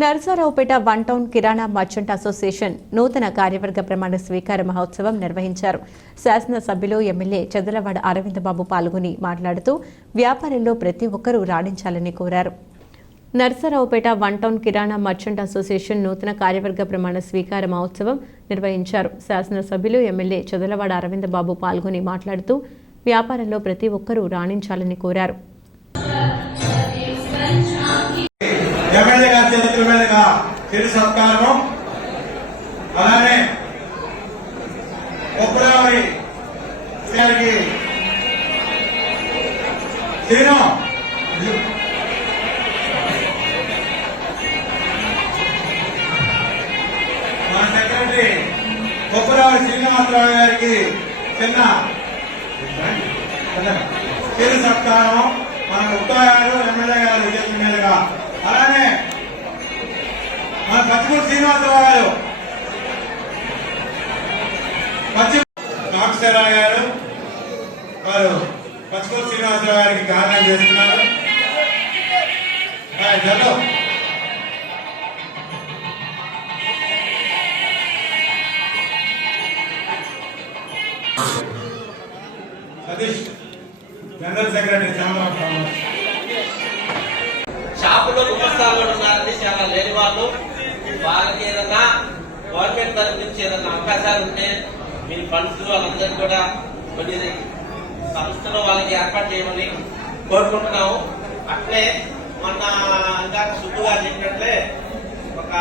Narasaraopet one town kirana merchant association నూతన కార్యవర్గ ప్రమాణ స్వీకార మహోత్సవం నిర్వహించారు. శాసనసభ్యులు ఎమ్మెల్యే చదలవాడ అరవింద్ బాబు పాల్గొని మాట్లాడుతూ వ్యాపారంలో ప్రతి ఒక్కరూ రాణించాలని కోరారు. నరసరావుపేట వన్ టౌన్ కిరాణా మర్చెంట్ అసోసియేషన్ నూతన కార్యవర్గ ప్రమాణ స్వీకార మహోత్సవం నిర్వహించారు. శాసనసభ్యులు ఎమ్మెల్యే చదలవాడ అరవింద్ బాబు పాల్గొని మాట్లాడుతూ వ్యాపారంలో ప్రతి ఒక్కరూ రాణించాలని కోరారు. ఎమ్మెల్యే గారి చేతుల మీదుగా తిరిగి సత్కారము. అలానే ఉప్పరావరి గారికి శ్రీను మన సెక్రటరీ ఉప్పరావరి శ్రీనివాసరావు గారికి చిన్న చిరు సత్కారం మన ఉత్తరాలు ఎమ్మెల్యే గారు శ్రీనివాసరావు. గారు పశ్చిమ నాగేశ్వరరావు గారు. వారు పచ్చిమూరు శ్రీనివాసరావు గారికి గానం చేస్తున్నారు. చదువు సతీష్ జనరల్ సెక్రటరీ శ్యామరావు షాపులో ఉపస్థాపన ఉన్నారని చాలా లేని వాళ్ళు వాళ్ళకి ఏదన్నా గవర్నమెంట్ తరఫు నుంచి ఏదన్నా అవకాశాలు ఉంటే మీ ఫండ్స్ వాళ్ళందరూ కూడా కొన్ని సంస్థలు వాళ్ళకి ఏర్పాటు చేయమని కోరుకుంటున్నాము. అట్లే మొన్న ఇంకా సుబ్బు గారు చెప్పినట్లే ఒక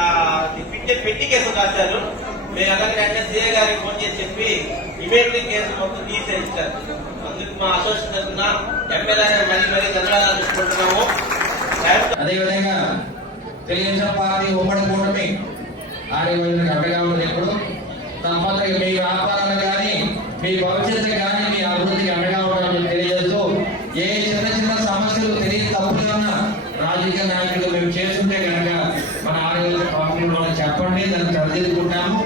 పిట్టి పెట్టి కేసు రాశారు. మేము అలాగే అంటే సీఏ గారికి ఫోన్ చేసి చెప్పి ఇమీడియట్లీ కేసు మొత్తం తీసేయించారు. అందుకు మా అసోసియేషన్ తరఫున ఎమ్మెల్యే మరీ మరీ ధన్యవాదాలు చెప్పుకుంటున్నాము అదేవిధంగా తెలుగుదేశం పార్టీ ఉమ్మడి కూటమి. ఆరోగ్యానికి అండగా ఉంది ఎప్పుడు తప్పనిసరి మీ వ్యాపారాలు కానీ మీ భవిష్యత్తు కానీ మీ అభివృద్ధికి అండగా ఉండాలని తెలియజేస్తూ ఏ చిన్న చిన్న సమస్యలు తెలియని తప్పులు ఉన్న రాజకీయ నాయకులు మేము చేస్తుంటే కనుక మన ఆరోగ్య పార్టీలో చెప్పండి దాన్ని సరిదిద్దుకుంటాము.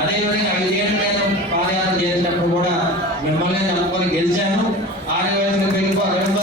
అదేవిధంగా ఐదేళ్ళు నేను పాదయాత్ర చేసినప్పుడు కూడా మిమ్మల్ని నమ్ముకొని గెలిచాను. ఆరోగ్య పిలుపు రెండు